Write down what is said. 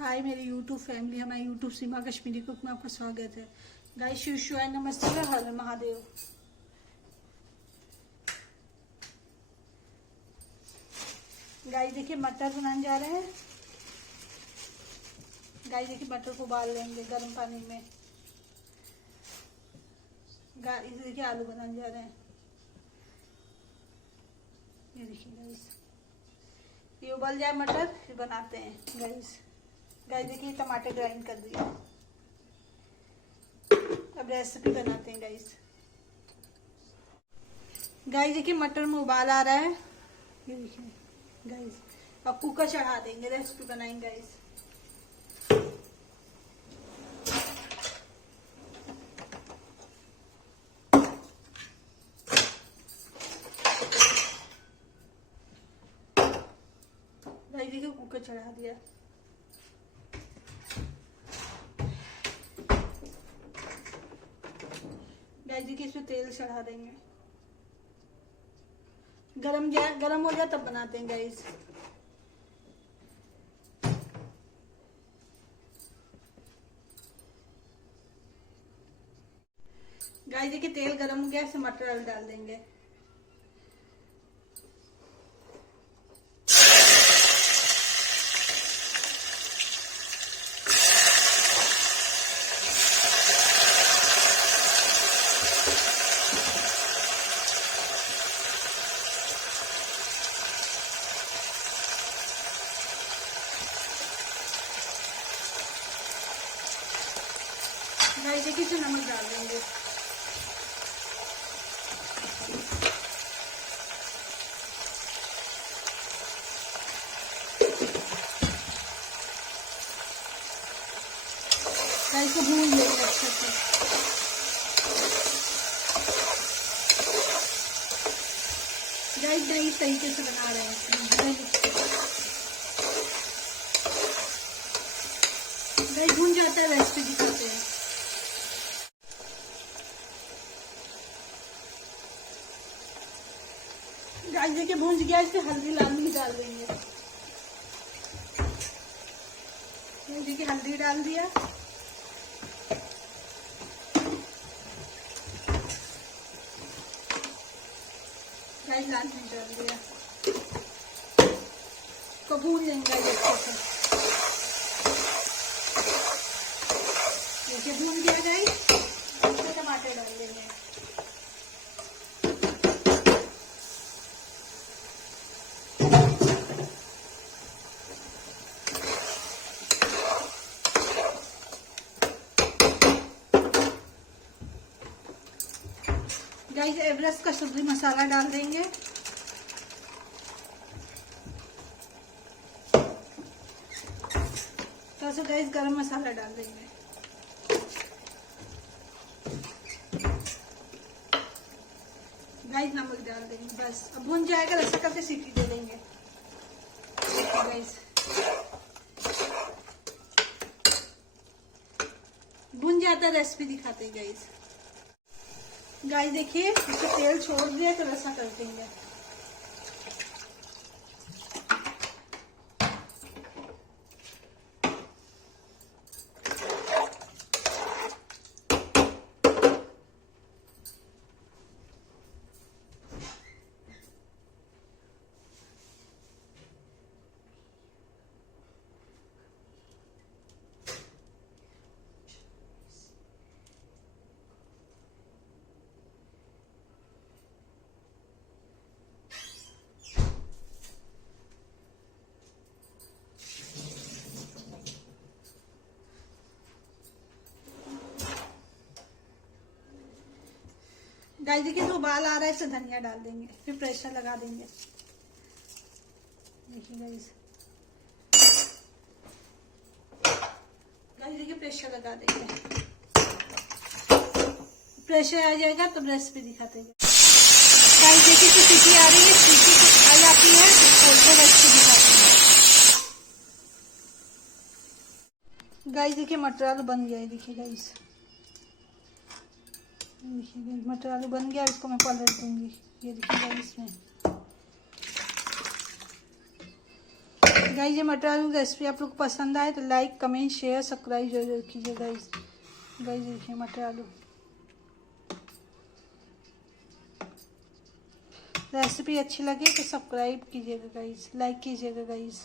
हाय मेरी YouTube family, हमारे YouTube सीमा Kashmiri cook में आपका स्वागत है। गाइस शिव शिवाय नमस्ते, हर महादेव। गाइस देखिए मटर बनाने जा रहे हैं। गाइस देखिए मटर को उबाल लेंगे गर्म पानी में। गाइस देखिए आलू बनाने जा रहे हैं। ये देखिए गाइस, ये उबल जाए मटर फिर बनाते हैं। गाइस देखिए टमाटर ग्राइंड कर दिया। अब रेसिपी बनाते हैं गाइस। देखिए मटर में उबाल आ रहा है। ये देखिए गाइस, अब कुकर चढ़ा देंगे, रेसिपी बनाएंगे गाइस। देखिए कुकर चढ़ा दिया। देखिए इसमें तेल चढ़ा देंगे। गरम हो जाए तब बनाते हैं गाइस। देखिए तेल गरम हो गया, इसमें मटर डाल देंगे। देखिए इसे नमक डाल देंगे। इसको भून लेंगे अच्छे से। इस तरीके से बना रहे हैं। भून जाता है, रेसिपी दिखाते हैं। देखिए भून गया, इसमें हल्दी लाल मिर्च डाल देंगे। देखिए हल्दी डाल दिया। लाल मिर्च डाल दिया। तो भून लेंगे अच्छे से। देखिए भून गया गाइस, इसमें टमाटर डाल देंगे। गाइस एवरेस्ट का सब्जी मसाला डाल देंगे। तो गाइस गरम मसाला डाल देंगे। गाइस नमक डाल देंगे। बस अब भुन जाएगा, ऐसा करके सीटी दे देंगे। गाइस भुन जाता है, रेसिपी दिखाते हैं गाइस। देखिए इसको तेल छोड़ दिया तो ऐसा कर देंगे। देखिए तो उबाल आ रहा है, इसे धनिया डाल देंगे, फिर प्रेशर लगा देंगे। देखिए गाइस देखिए प्रेशर लगा देंगे। प्रेशर आ जाएगा तब रेसिपी दिखाते हैं। देखिए तो सीटी आ रही है, सीटी तो आ जाती है तो खोलते रेसिपी दिखाते हैं। देखिए मटर आलू बन गया है। देखिए गाइस मटर आलू बन गया, इसको मैं पलट दूंगी। ये देखिए इसमें गाइस ये मटर आलू रेसिपी आप लोग को पसंद आए तो लाइक कमेंट शेयर सब्सक्राइब जरूर कीजिए गाइस। गाइस देखिए मटर आलू रेसिपी अच्छी लगे तो सब्सक्राइब कीजिएगा गाइस, लाइक कीजिएगा गाइस।